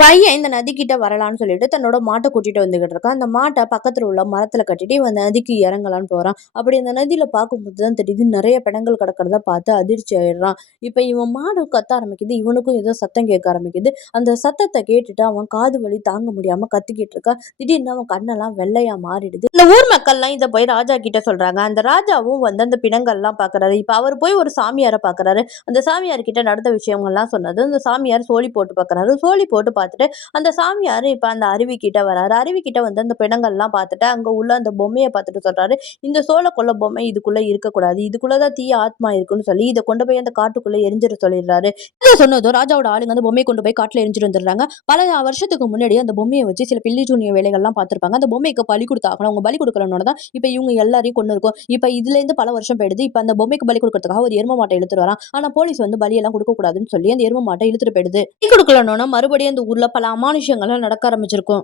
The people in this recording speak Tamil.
பையன் இந்த நதிக்கிட்ட வரலான்னு சொல்லிட்டு தன்னோட மாட்டை கூட்டிட்டு வந்துகிட்டு இருக்கான். அந்த மாட்டை பக்கத்துல உள்ள மரத்துல கட்டிட்டு இவன் நதிக்கு இறங்கலான்னு போறான். அப்படி அந்த நதியில பார்க்கும்போது தான் தெரியுது நிறைய பிணங்கள் கிடக்கிறத பார்த்து அதிர்ச்சி ஆயிடுறான். இப்ப இவன் மாடு கத்த ஆரம்பிக்குது, இவனுக்கும் ஏதோ சத்தம் கேட்க ஆரம்பிக்குது. அந்த சத்தத்தை கேட்டுட்டு அவன் காது வலி தாங்க முடியாம கத்திக்கிட்டு இருக்கான். திடீர்னு அவன் கண்ணெல்லாம் வெள்ளையா மாறிடுது. இந்த ஊர் மக்கள்லாம் இதை போய் ராஜா கிட்ட சொல்றாங்க. அந்த ராஜாவும் வந்து அந்த பிணங்கள்லாம் பாக்குறாரு. இப்ப அவர் போய் ஒரு சாமியாரை பாக்குறாரு. அந்த சாமியார் கிட்ட நடந்த விஷயங்கள்லாம் சொன்னது அந்த சாமியார் சோழி போட்டு பாக்குறாரு. சோழி போட்டு பார்த்துட்டு அந்த சாமியார் இப்ப அந்த அருவி கிட்ட வராரு. அருவி கிட்ட வந்து அந்த பிணங்கள்லாம் பார்த்துட்டு அங்க உள்ள அந்த பொம்மையை பார்த்துட்டு சொல்றாரு, இந்த சோழ கொல்ல பொம்மை இதுக்குள்ள இருக்கக்கூடாது, இதுக்குள்ளதான் தீய ஆத்மா இருக்குன்னு சொல்லி இதை கொண்டு போய் அந்த காட்டுக்குள்ள எரிஞ்சிட சொல்லிடுறாரு. இதை சொன்னதும் ராஜாவோட ஆளுங்க அந்த பொம்மையை கொண்டு போய் காட்டுல எரிஞ்சிட்டு வந்துடுறாங்க. பல வருஷத்துக்கு முன்னாடி அந்த பொம்மையை வச்சு சில பில்லி சூனிய வேலைகள்லாம் பார்த்திருப்பாங்க. அந்த பொம்மைக்கு பலி கொடுத்தாகணும். அவங்க பலி கொடுக்கலன்னு தான் இப்ப இவங்க எல்லாரையும் கொண்டு இருக்கும். இப்ப இதுல இருந்து பல வருஷம் போயிடுது. இப்ப அந்த பொம்மைக்கு பலி கொடுக்கறதுக்காக ஒரு எரும மாட்டை இழுத்துட்டு வரான். ஆனா போலீஸ் வந்து பலி எல்லாம் கொடுக்க கூடாதுன்னு சொல்லி அந்த எரும மாட்டை இழுத்துட்டு போயிடுது. பலி கொடுக்கலன்னு மறுபடியும் அந்த ஊர்ல பல அமானுஷங்கள்லாம் நடக்க ஆரம்பிச்சிருக்கும்.